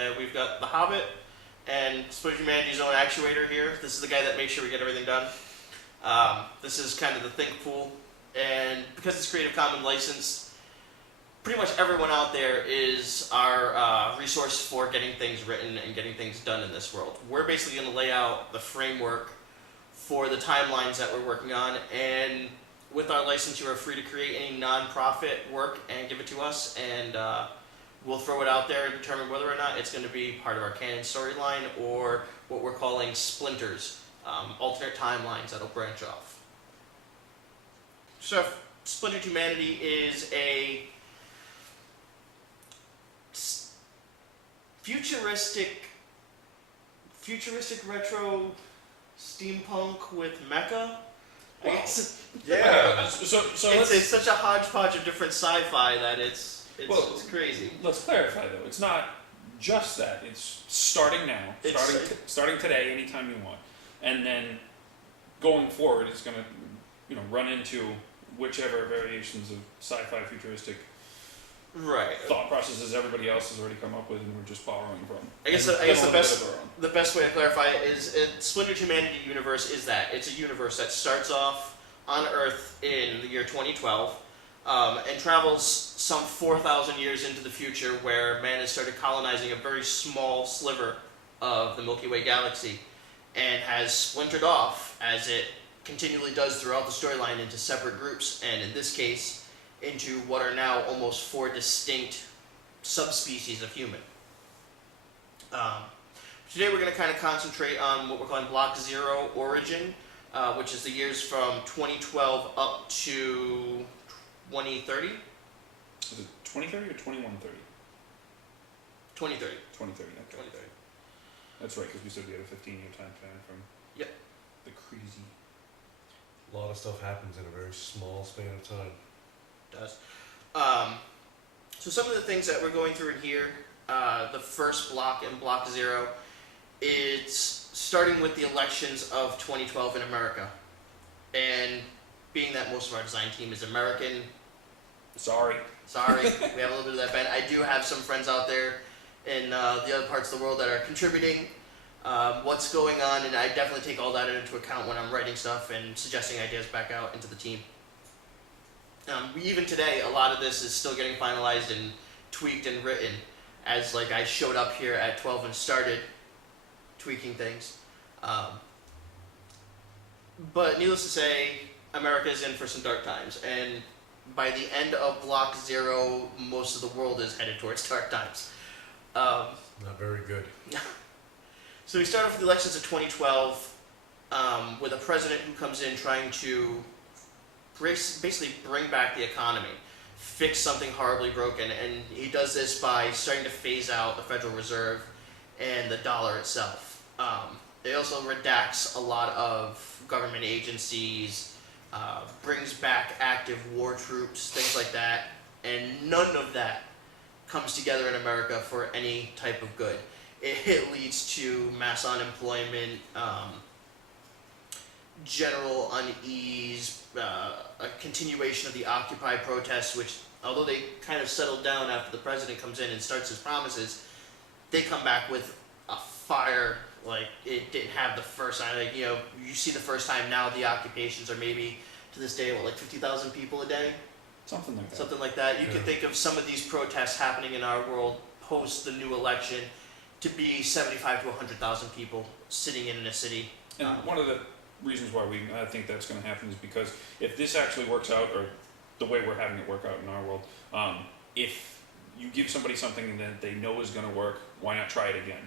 And we've got the Hobbit and Splintered Humanity's own actuator here. This is the guy that makes sure we get everything done. This is kind of the think pool, and because it's Creative Commons licensed, pretty much everyone out there is our resource for getting things written and getting things done in this world. We're basically going to lay out the framework for the timelines that we're working on, and with our license, you are free to create any non-profit work and give it to us, and we'll throw it out there and determine whether or not it's going to be part of our canon storyline or what we're calling splinters, alternate timelines that'll branch off. So, Splintered Humanity is a futuristic retro steampunk with mecha. Wow. Yeah. So it's such a hodgepodge of different sci-fi that it's crazy. Let's clarify though. It's not just that. It's starting now, starting today, anytime you want, and then going forward, it's going to run into whichever variations of sci-fi futuristic thought processes everybody else has already come up with, and we're just borrowing from. I guess the best way to clarify it is Splintered Humanity Universe is that it's a universe that starts off on Earth in the year 2012 and travels some 4,000 years into the future, where man has started colonizing a very small sliver of the Milky Way galaxy and has splintered off, as it continually does throughout the storyline, into separate groups, and in this case into what are now almost 4 distinct subspecies of human. Today we're going to kind of concentrate on what we're calling Block Zero Origin, which is the years from 2012 up to 2030. Is it 2030 or 2130? 2030. 2030, okay. 2030. That's right, because we said we had a 15-year time plan from the crazy. A lot of stuff happens in a very small span of time. Does. So some of the things that we're going through in here, the first block in Block Zero, it's starting with the elections of 2012 in America. And being that most of our design team is American, Sorry, we have a little bit of that bend. I do have some friends out there in the other parts of the world that are contributing what's going on, and I definitely take all that into account when I'm writing stuff and suggesting ideas back out into the team. Even today, a lot of this is still getting finalized and tweaked and written, as I showed up here at 12 and started tweaking things. But needless to say, America is in for some dark times, and by the end of Block Zero, most of the world is headed towards dark times. Not very good. So we start off with the elections of 2012 with a president who comes in trying to basically bring back the economy, fix something horribly broken, and he does this by starting to phase out the Federal Reserve and the dollar itself. It also redacts a lot of government agencies, brings back active war troops, things like that, and none of that comes together in America for any type of good. It leads to mass unemployment, general unease, a continuation of the Occupy protests, which, although they kind of settled down after the president comes in and starts his promises, they come back with a fire like it didn't have the first time. You see the first time now, the occupations are maybe, to this day, 50,000 people a day? Something like that. Something like that. You can think of some of these protests happening in our world post the new election to be 75 to 100,000 people sitting in a city. And one of the reasons why I think that's going to happen is because if this actually works out, or the way we're having it work out in our world, if you give somebody something that they know is going to work, why not try it again?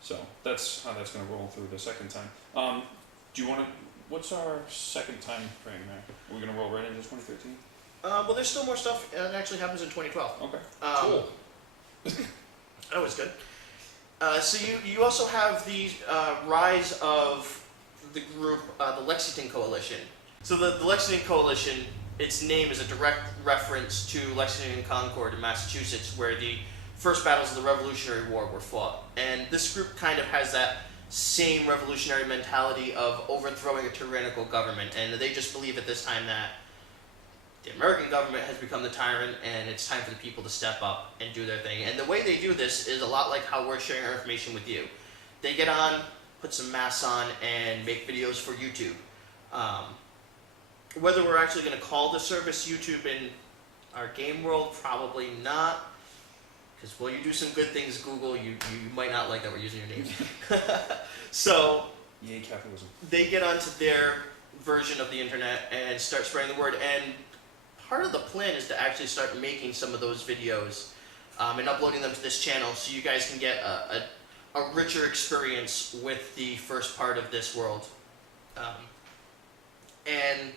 So that's how that's going to roll through the second time. Do you want to? What's our second time frame there? Are we going to roll right into 2013? Well, there's still more stuff that actually happens in 2012. Okay. Cool. That was good. So you also have the rise of the group, the Lexington Coalition. So the Lexington Coalition, its name is a direct reference to Lexington and Concord in Massachusetts, where the first battles of the Revolutionary War were fought. And this group kind of has that same revolutionary mentality of overthrowing a tyrannical government, and they just believe at this time that the American government has become the tyrant, and it's time for the people to step up and do their thing. And the way they do this is a lot like how we're sharing our information with you. They get on, put some masks on, and make videos for YouTube. Whether we're actually going to call the service YouTube in our game world, probably not. Because while you do some good things, Google, you might not like that we're using your name. So Yay, capitalism. they get onto their version of the internet and start spreading the word. And part of the plan is to actually start making some of those videos and uploading them to this channel so you guys can get a richer experience with the first part of this world. And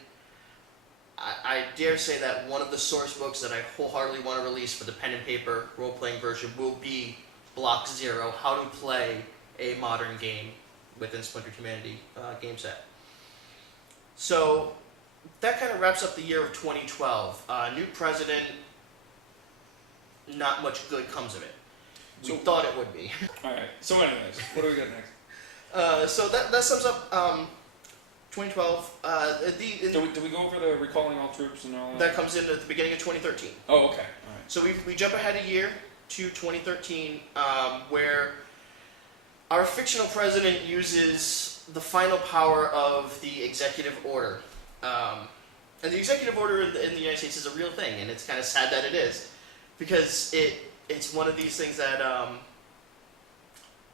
I dare say that one of the source books that I wholeheartedly want to release for the pen and paper role-playing version will be Block Zero, How to Play a Modern Game within Splintered Humanity game set. So that kind of wraps up the year of 2012. New president, not much good comes of it. We thought it would be. Alright, so anyways, what do we got next? So that sums up 2012. Do we go over the recalling all troops and all that? That comes in at the beginning of 2013. Oh, okay. Alright. So we jump ahead a year to 2013, where our fictional president uses the final power of the executive order. And the executive order in the United States is a real thing, and it's kind of sad that it is, because it's one of these things that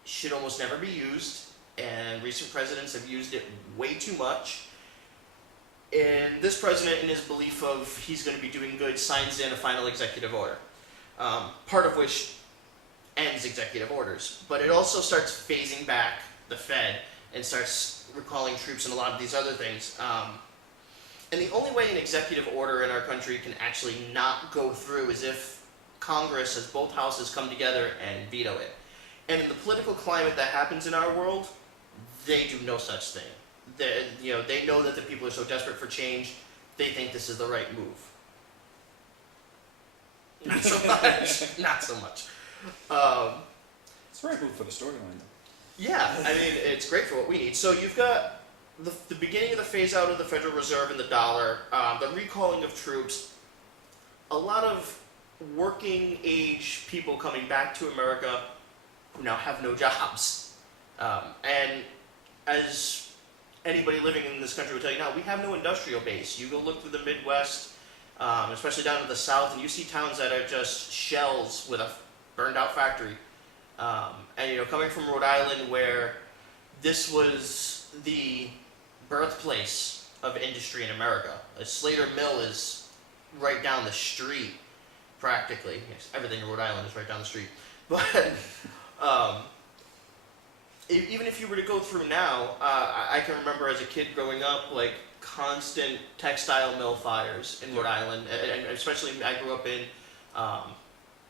should almost never be used. And recent presidents have used it way too much. And this president, in his belief of he's going to be doing good, signs in a final executive order, part of which ends executive orders. But it also starts phasing back the Fed and starts recalling troops and a lot of these other things. And the only way an executive order in our country can actually not go through is if Congress, as both houses, come together and veto it. And in the political climate that happens in our world, they do no such thing. They know that the people are so desperate for change, they think this is the right move. Not so much. Not so much. It's the right move for the storyline. Yeah, I mean, it's great for what we need. So you've got the beginning of the phase out of the Federal Reserve and the dollar, the recalling of troops, a lot of working age people coming back to America who now have no jobs. And as anybody living in this country will tell you now, we have no industrial base. You go look through the Midwest, especially down to the South, and you see towns that are just shells with a burned out factory. And coming from Rhode Island, where this was the birthplace of industry in America, a Slater Mill is right down the street, practically. Yes, everything in Rhode Island is right down the street. But even if you were to go through now, I can remember as a kid growing up, like constant textile mill fires in Rhode Island, and especially I grew up in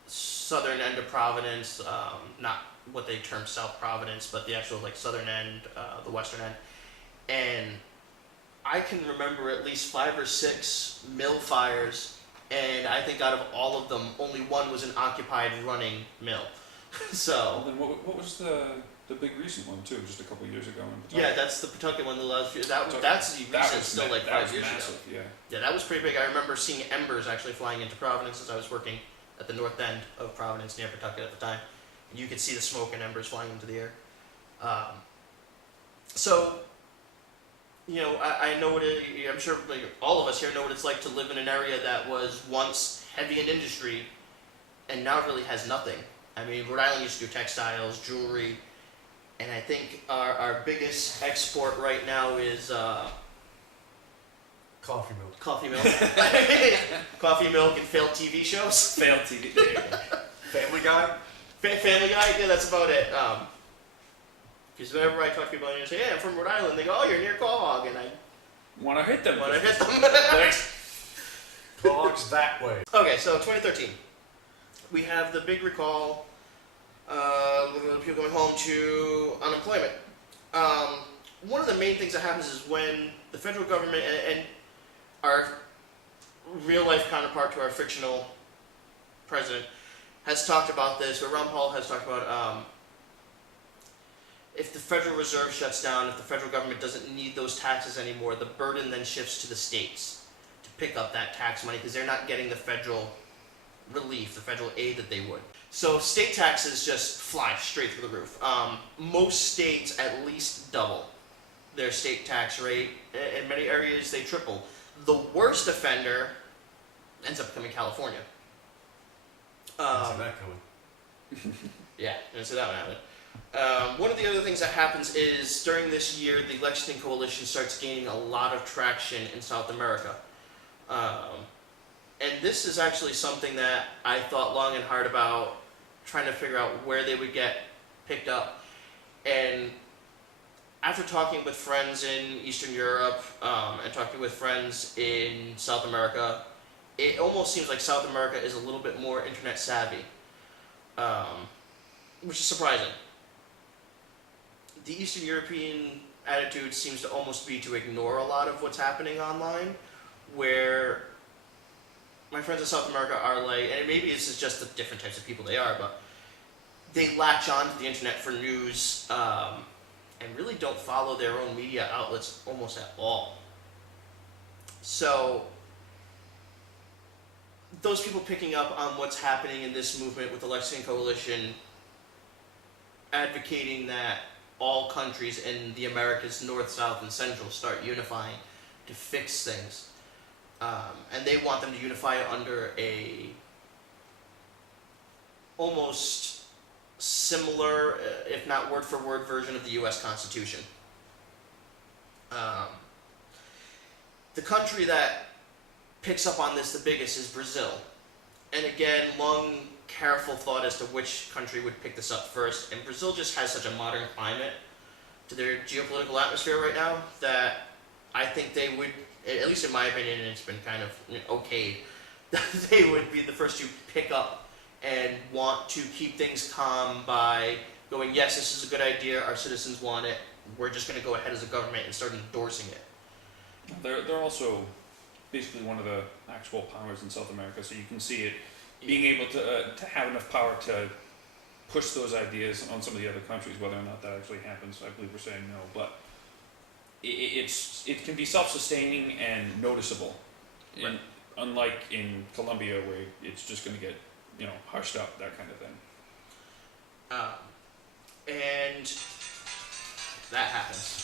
southern end of Providence, not what they term South Providence, but the actual like southern end, the western end, and I can remember at least 5 or 6 mill fires, and I think out of all of them, only one was an occupied running mill. So. Well, then what was the big recent one too, just a couple years ago in Pawtucket? Yeah, that's the Pawtucket one. That's recent, still like 5 years massive, ago. Yeah. Yeah, that was pretty big. I remember seeing embers actually flying into Providence as I was working at the north end of Providence near Pawtucket at the time. And you could see the smoke and embers flying into the air. So, I know what I'm sure like, all of us here know what it's like to live in an area that was once heavy in industry and now really has nothing. I mean, Rhode Island used to do textiles, jewelry, and I think our biggest export right now is Coffee milk. coffee milk. Coffee milk and failed TV shows. Failed TV. There you go. Family Guy? Family Guy, yeah, that's about it. Because whenever I talk to people and say, "Hey, I'm from Rhode Island," they go, "Oh, you're near Quahog," and I Want to hit them? want to hit them. Quahog's that way. Okay, so 2013, we have the big recall. People going home to unemployment. One of the main things that happens is when the federal government and our real life counterpart to our fictional president has talked about this, or Ron Paul has talked about if the Federal Reserve shuts down, if the federal government doesn't need those taxes anymore, the burden then shifts to the states to pick up that tax money because they're not getting the federal relief, the federal aid that they would. So state taxes just fly straight through the roof. Most states at least double their state tax rate. In many areas, they triple. The worst offender ends up becoming California. I see that coming. Yeah, didn't see that one happen. One of the other things that happens is during this year, the Lexington Coalition starts gaining a lot of traction in South America. And this is actually something that I thought long and hard about, trying to figure out where they would get picked up. And after talking with friends in Eastern Europe and talking with friends in South America, it almost seems like South America is a little bit more internet savvy, which is surprising. The Eastern European attitude seems to almost be to ignore a lot of what's happening online, where my friends in South America are like, and maybe this is just the different types of people they are, but they latch on to the internet for news and really don't follow their own media outlets almost at all. So those people picking up on what's happening in this movement with the Lexington Coalition, advocating that all countries in the Americas, North, South, and Central, start unifying to fix things. And they want them to unify under a almost similar, if not word for word, version of the U.S. Constitution. The country that picks up on this the biggest is Brazil. And again, long, careful thought as to which country would pick this up first. And Brazil just has such a modern climate to their geopolitical atmosphere right now that I think they would, at least in my opinion, and it's been kind of okayed, that they would be the first to pick up and want to keep things calm by going, yes, this is a good idea, our citizens want it, we're just going to go ahead as a government and start endorsing it. They're also basically one of the actual powers in South America, so you can see it being able to have enough power to push those ideas on some of the other countries. Whether or not that actually happens, I believe we're saying no, but it can be self-sustaining and noticeable. Right. Unlike in Colombia, where it's just going to get hushed up, that kind of thing. And that happens.